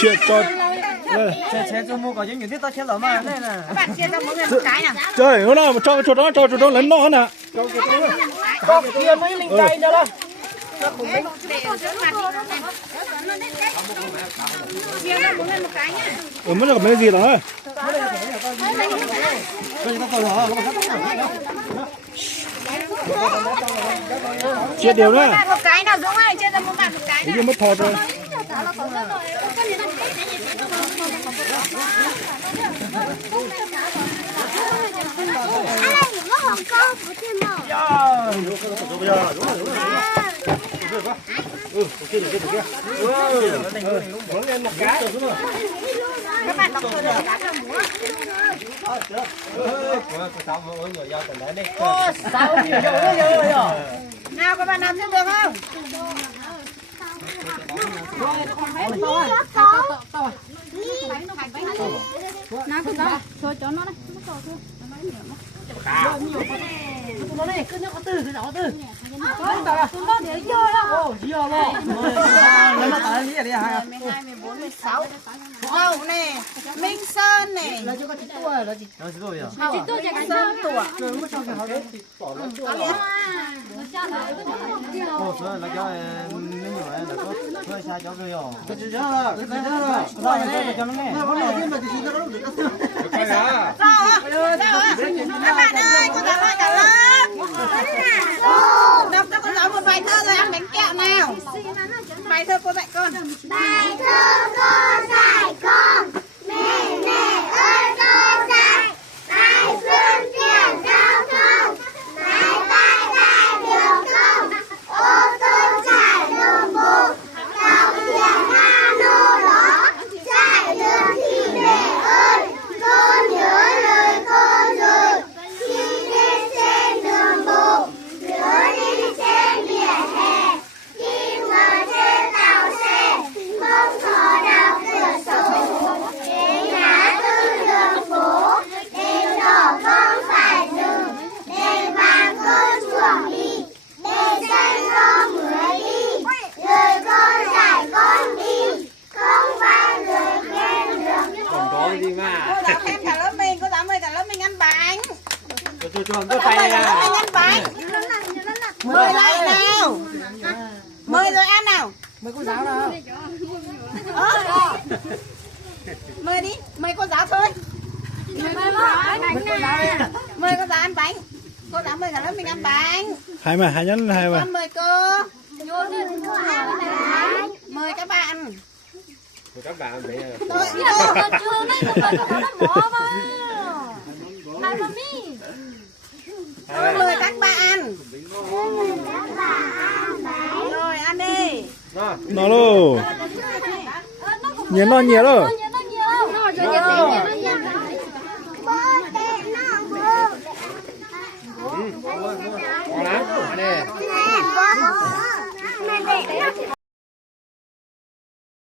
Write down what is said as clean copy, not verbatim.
Chuyện cho Chế cho mua có những thứ tao chế lắm mà đây nè. Các bạn chia cho mỗi người một cái nè. trời nó nào cho chuột đó lớn nó nè. Có kia mấy linh cây nữa đó. Để ở trước mặt đi. Chia cho mỗi người một cái nhá. Mới là cái gì đó. Chia đều nữa. Một cái nào Dũng ơi, chia cho mỗi bạn một cái Cái mất thọt rồi. các bạn đọc thôi để cá cho múa. Nào các bạn làm tiếp được không? Nào cứ đó, cho nó đây. Nó này cứ nhắc có từ nó từ. Nó để vô đó. Nhiều rồi. Nó mà tao nghĩ là đi hả? 12, 14, 16. Hậu nè, Minh Sơn nè. Là chưa có chỉ tuổi là chỉ. Nó chỉ tuổi à? Chị tôi chạy Sơn tuổi. Rồi mới cho cái họ đấy. Ồ, rồi là cho nếu như vậy là có hơi xa cho cái rồi. Cái gì đó, cái gì đó. Rồi này, cho nó nghe. Nó nói thêm là cái gì đó được. Các bạn ơi, cô giáo ơi cả lớp. Đọc cho cô giáo một bài thơ rồi ăn bánh kẹo nào. Bài thơ cô dạy con. Bài thơ cô dạy con. Mẹ mẹ ơi cô dạy. Bài phương tiện giao thông. Máy bay bay đường không. Ô tô chạy đường bộ. Tàu thuyền cano đó. Chạy đường thì mẹ ơi. Con nhớ lời con rồi. Khi đi trên đường bộ. Nhớ đi trên vỉa hè. Khi ngồi trên tàu xe. Không thò đào cửa sổ. Đến ngã tư đường phố. Đèn đỏ không phải dừng. Đèn vàng không chuồng đi. Đèn xanh không mới đi. Lời con dạy con đi. Không bao giờ quên được. Còn có gì mà. Cô giáo khen cả lớp mình, cô giáo mời cả lớp mình ăn bánh. Cho Cô giáo mời cả lớp mình ăn bánh. Mời lại nào. Mời rồi ăn nào. Mấy cô giáo nào? Mời đi, mời cô giáo thôi. Mời cô giáo ăn bánh. Cô giáo mời cả lớp mình ăn bánh. Hai nhánh hai mà. Con mời cô. Mời các bạn. Các bạn bị Tôi mời các bạn. Rồi ăn đi. Nó luôn. Nhớ nó nhiều rồi. Nó cho nhiệt tình.